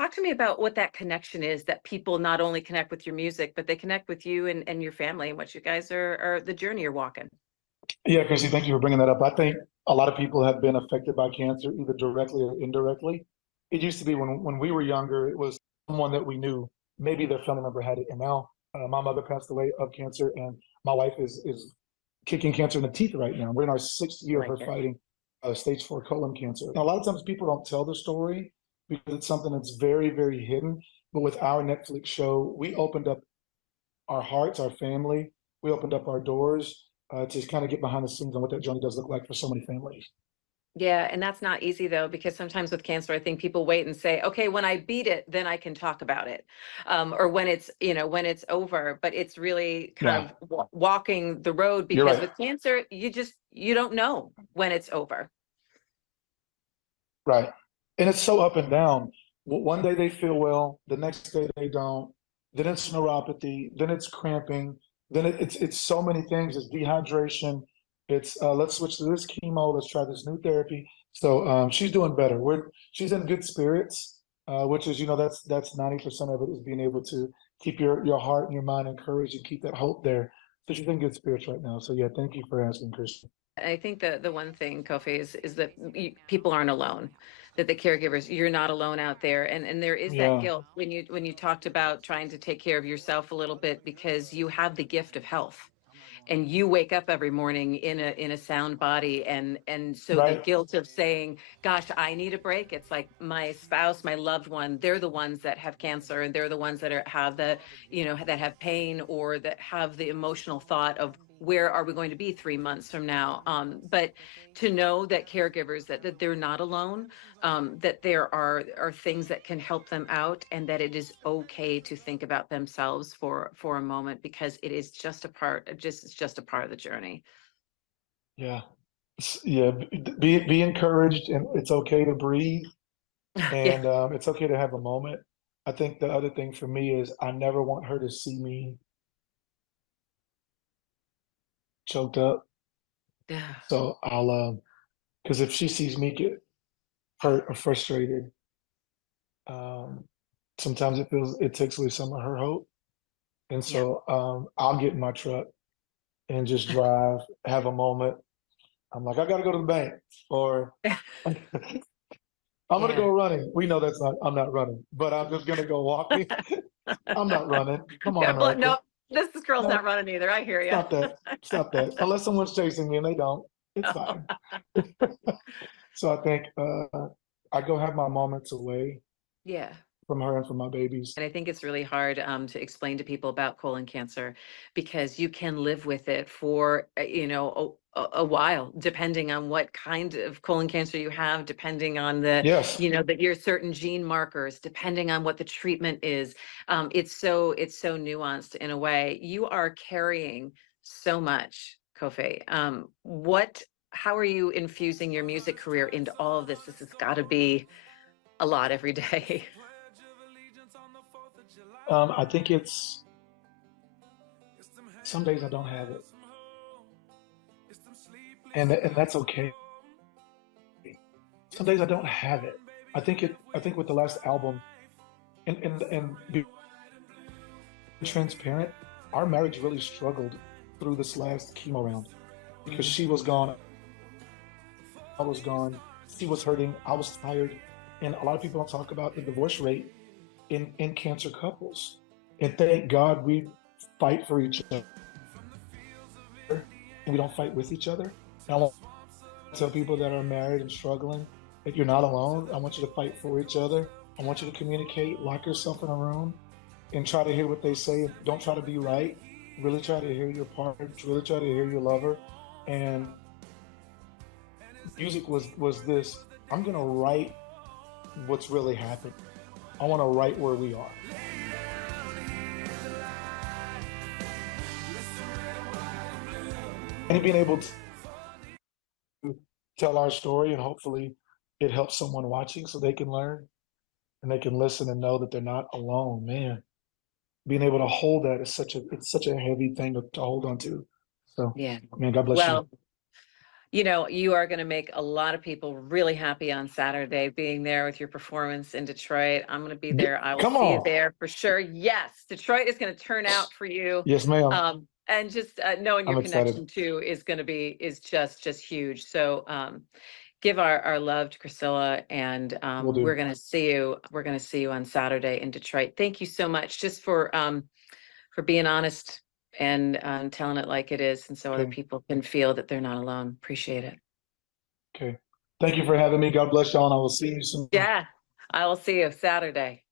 talk to me about what that connection is, that people not only connect with your music, but they connect with you and your family and what you guys are the journey you're walking. Yeah, Chrissy, thank you for bringing that up. I think a lot of people have been affected by cancer, either directly or indirectly. It used to be when we were younger, it was someone that we knew, maybe their family member had it. And now my mother passed away of cancer, and my wife is kicking cancer in the teeth right now. We're in our sixth year of her fighting stage 4 colon cancer. A lot of times people don't tell the story because it's something that's very, very hidden. But with our Netflix show, we opened up our hearts, our family. We opened up our doors to kind of get behind the scenes on what that journey does look like for so many families. Yeah, and that's not easy though, because sometimes with cancer, I think people wait and say, okay, when I beat it, then I can talk about it. Or when it's, when it's over, but it's really kind of walking the road, because with cancer, you don't know when it's over. Right. And it's so up and down. One day they feel well, the next day they don't. Then it's neuropathy, then it's cramping, then it's so many things. It's dehydration. It's let's switch to this chemo, let's try this new therapy. So she's doing better. She's in good spirits, which is, that's 90% of it, is being able to keep your heart and your mind encouraged and keep that hope there. So she's in good spirits right now. So yeah, thank you for asking, Christian. I think the one thing, Coffey, is that people aren't alone, that the caregivers, you're not alone out there. And there is that guilt when you talked about trying to take care of yourself a little bit, because you have the gift of health and you wake up every morning in a sound body. And so the guilt of saying, gosh, I need a break. It's like my spouse, my loved one, they're the ones that have cancer, and they're the ones that have that have pain, or that have the emotional thought of, where are we going to be 3 months from now? But to know that caregivers, that they're not alone, that there are things that can help them out, and that it is okay to think about themselves for a moment, because it is just a part of the journey. Yeah. Yeah. Be encouraged, and it's okay to breathe, and it's okay to have a moment. I think the other thing for me is I never want her to see me choked up. So because if she sees me get hurt or frustrated, sometimes it takes away some of her hope. And so I'll get in my truck and just drive, have a moment. I'm like, I gotta go to the bank, or I'm gonna go running. We know I'm not running, but I'm just gonna go walking. I'm not running. Come on, America. No, this girl's not running either. I hear you. Stop that. Unless someone's chasing me, and they don't, it's fine. So I think I go have my moments away. Yeah. From her and from my babies. And I think it's really hard to explain to people about colon cancer, because you can live with it for, a while, depending on what kind of colon cancer you have, depending on that your certain gene markers, depending on what the treatment is. It's so nuanced in a way. You are carrying so much, Coffey. How are you infusing your music career into all of this? This has got to be a lot every day. I think it's some days I don't have it, and that's okay. Some days I don't have it. I think with the last album, and be transparent, our marriage really struggled through this last chemo round, because she was gone, I was gone, she was hurting, I was tired, and a lot of people don't talk about the divorce rate in cancer couples. And thank God we fight for each other, and we don't fight with each other. And I want to tell people that are married and struggling that you're not alone. I want you to fight for each other. I want you to communicate, lock yourself in a room, and try to hear what they say. Don't try to be right. Really try to hear your partner. Really try to hear your lover. And music was this. I'm gonna write what's really happened. I want to write where we are. And being able to tell our story, and hopefully it helps someone watching so they can learn and they can listen and know that they're not alone. Man, being able to hold that is such a heavy thing to hold on to. So, man, God bless you. You know, you are going to make a lot of people really happy on Saturday being there with your performance in Detroit. I'm going to be there. I will Come see you on. there for sure. Yes, Detroit is going to turn out for you. Yes, ma'am. And just knowing your I'm excited. connection too is going to be just huge. So give our love to Priscilla, and Will do. we're going to see you. We're going to see you on Saturday in Detroit. Thank you so much just for being honest and telling it like it is, and so other Okay. people can feel that they're not alone. Appreciate it. Okay. Thank you for having me. God bless y'all, and I will see you soon. Yeah, I will see you Saturday.